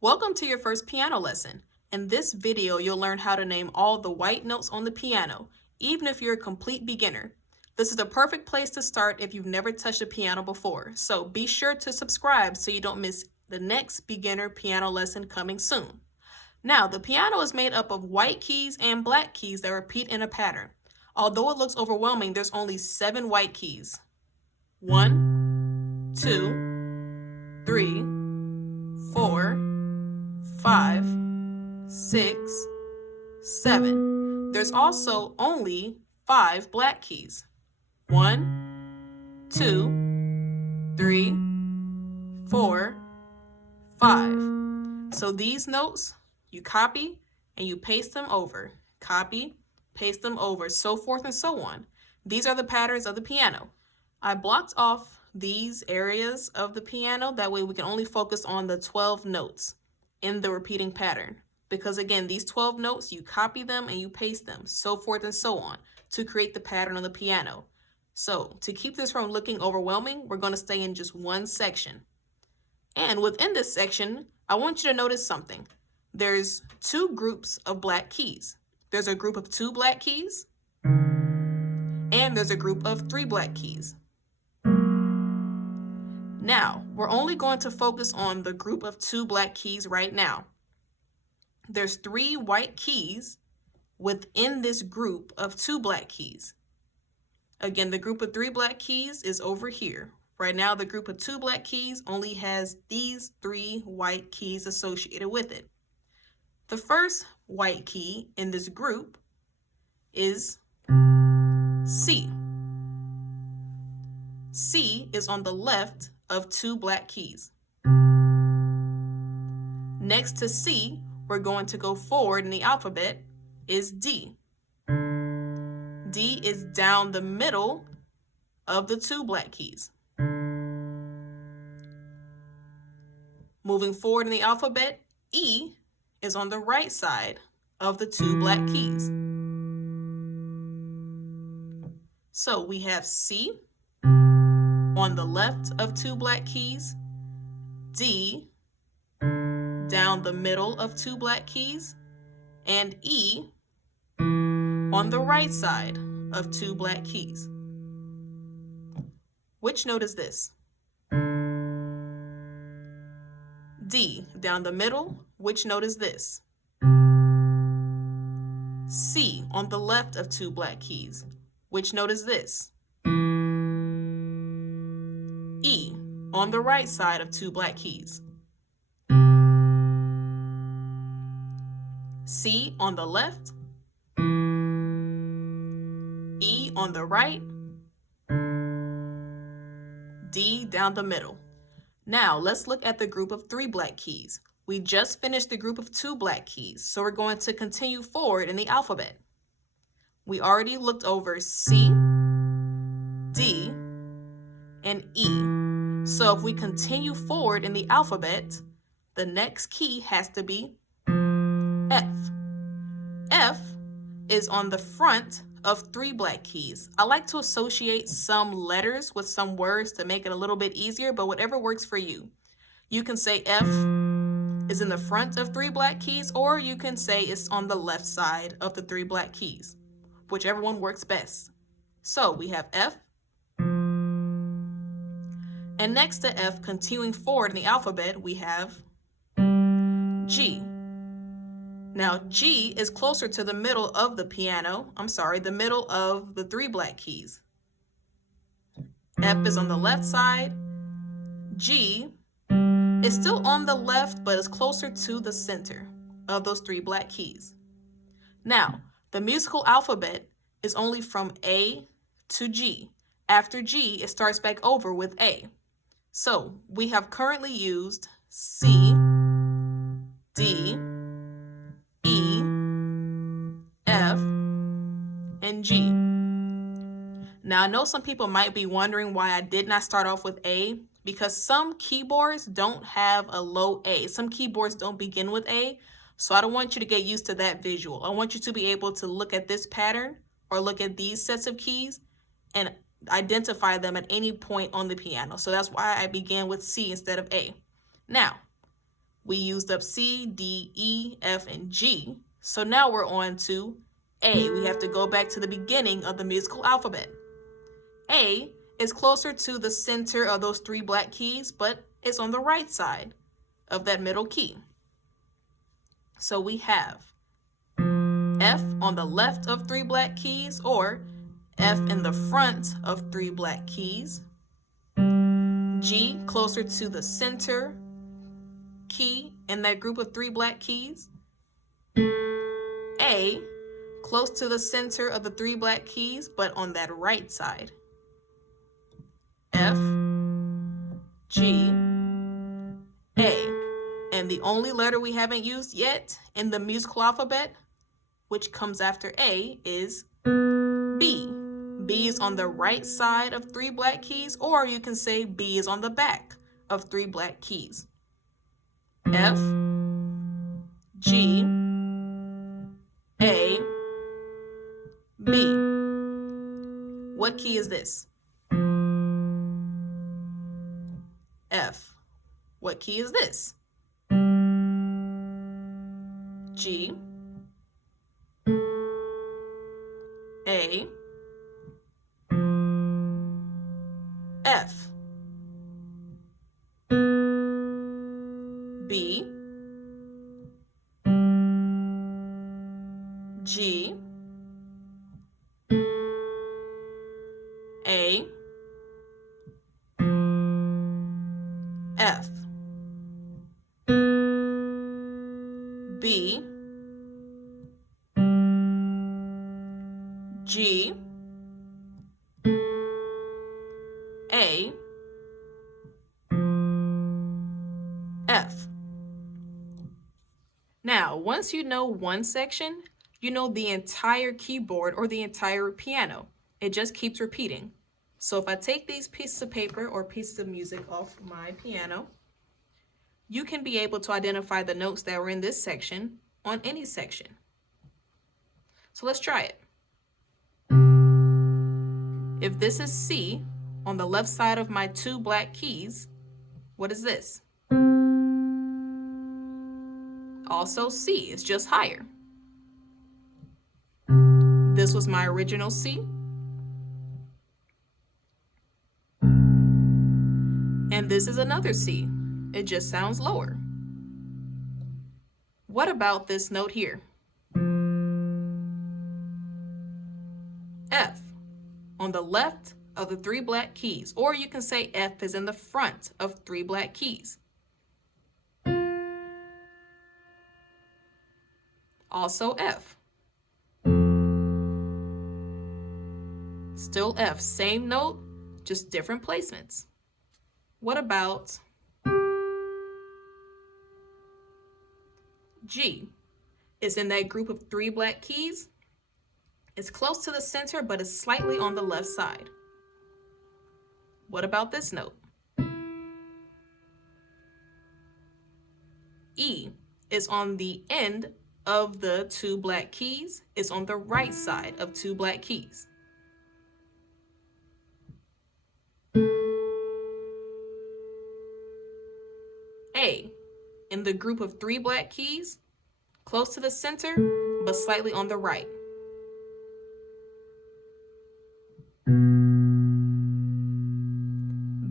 Welcome to your first piano lesson. In this video, you'll learn how to name all the white notes on the piano, even if you're a complete beginner. This is the perfect place to start if you've never touched a piano before, so be sure to subscribe so you don't miss the next beginner piano lesson coming soon. Now, the piano is made up of white keys and black keys that repeat in a pattern. Although it looks overwhelming, there's only 7 white keys. 1, 2, 3, 4, 5, 6, 7. There's also only 5 black keys. 1, 2, 3, 4, 5. So these notes, you copy and you paste them over. Copy, paste them over, so forth and so on. These are the patterns of the piano. I blocked off these areas of the piano, that way we can only focus on the 12 notes in the repeating pattern. Because again, these 12 notes, you copy them and you paste them, so forth and so on, to create the pattern on the piano. So to keep this from looking overwhelming, we're going to stay in just one section. And within this section, I want you to notice something. There's 2 groups of black keys. There's a group of 2 black keys, and there's a group of 3 black keys. Now, we're only going to focus on the group of 2 black keys right now. There's 3 white keys within this group of 2 black keys. Again, the group of 3 black keys is over here. Right now, the group of 2 black keys only has these 3 white keys associated with it. The first white key in this group is C. C is on the left of 2 black keys. Next to C, we're going to go forward in the alphabet, is D. D is down the middle of the 2 black keys. Moving forward in the alphabet, E is on the right side of the 2 black keys. So we have C on the left of 2 black keys, D down the middle of 2 black keys, and E on the right side of 2 black keys. Which note is this? D, down the middle. Which note is this? C, on the left of 2 black keys. Which note is this? E, on the right side of 2 black keys. C on the left, E on the right, D down the middle. Now let's look at the group of 3 black keys. We just finished the group of 2 black keys, so we're going to continue forward in the alphabet. We already looked over C, D, and E. So if we continue forward in the alphabet, the next key has to be F. F is on the front of 3 black keys. I like to associate some letters with some words to make it a little bit easier, but whatever works for you. You can say F is in the front of 3 black keys, or you can say it's on the left side of the 3 black keys, whichever one works best. So we have F, and next to F, continuing forward in the alphabet, we have G. Now, G is closer to the middle of the piano. The middle of the 3 black keys. F is on the left side. G is still on the left, but is closer to the center of those 3 black keys. Now, the musical alphabet is only from A to G. After G, it starts back over with A. So we have currently used C, D, E, F, and G. Now I know some people might be wondering why I did not start off with A, because some keyboards don't have a low A. Some keyboards don't begin with A, so I don't want you to get used to that visual. I want you to be able to look at this pattern or look at these sets of keys and identify them at any point on the piano. So that's why I began with C instead of A. Now, We used up C, D, E, F, and G. So now we're on to A. We have to go back to the beginning of the musical alphabet. A is closer to the center of those three black keys, but it's on the right side of that middle key. So we have F on the left of three black keys, or F in the front of three black keys. G closer to the center key in that group of three black keys. A close to the center of the three black keys, but on that right side. F, G, A. And the only letter we haven't used yet in the musical alphabet, which comes after A, is B. B is on the right side of three black keys, or you can say B is on the back of three black keys. F, G, A, B. What key is this? F. What key is this? G, A, F, B, G, A, F, B, G, A, F. Now, once you know one section, you know the entire keyboard or the entire piano. It just keeps repeating. So if I take these pieces of paper or pieces of music off my piano, you can be able to identify the notes that were in this section on any section. So let's try it. If this is C on the left side of my two black keys, what is this? Also C, it's just higher. This was my original C. And this is another C. It just sounds lower. What about this note here? F on the left of the three black keys, or you can say F is in the front of three black keys. Also F. Still F, same note, just different placements. What about G? It's in that group of three black keys. It's close to the center, but it's slightly on the left side. What about this note? E is on the end of the two black keys. It's on the right side of two black keys. A, in the group of three black keys, close to the center, but slightly on the right.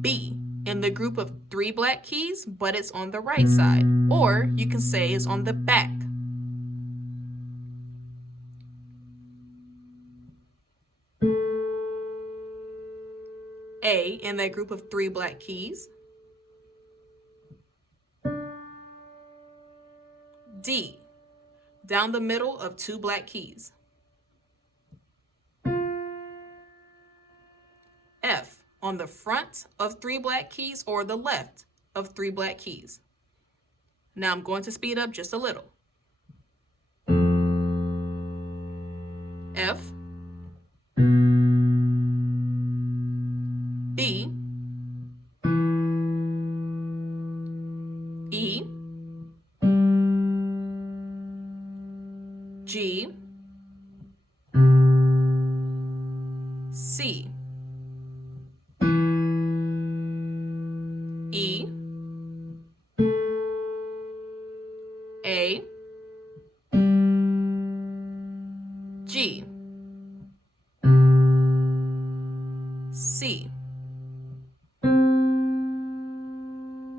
B, in the group of three black keys, but it's on the right side, or you can say it's on the back. A, in that group of three black keys. D, down the middle of two black keys. F, on the front of three black keys or the left of three black keys. Now I'm going to speed up just a little. F, B, E, G, C, E, A, G, C,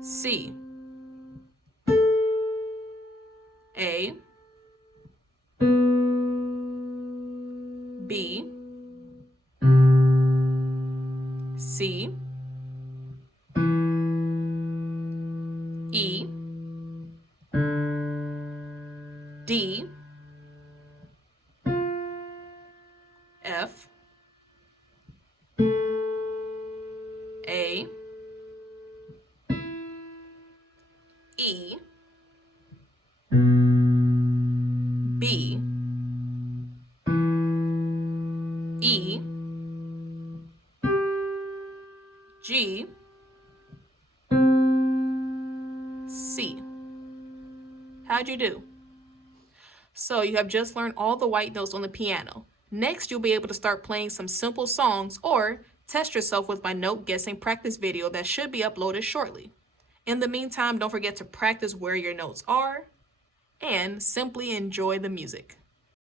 C, A, B, C, E, D, F, A, E, B, E, G, C. How'd you do? So you have just learned all the white notes on the piano. Next, you'll be able to start playing some simple songs or test yourself with my note guessing practice video that should be uploaded shortly. In the meantime, don't forget to practice where your notes are and simply enjoy the music.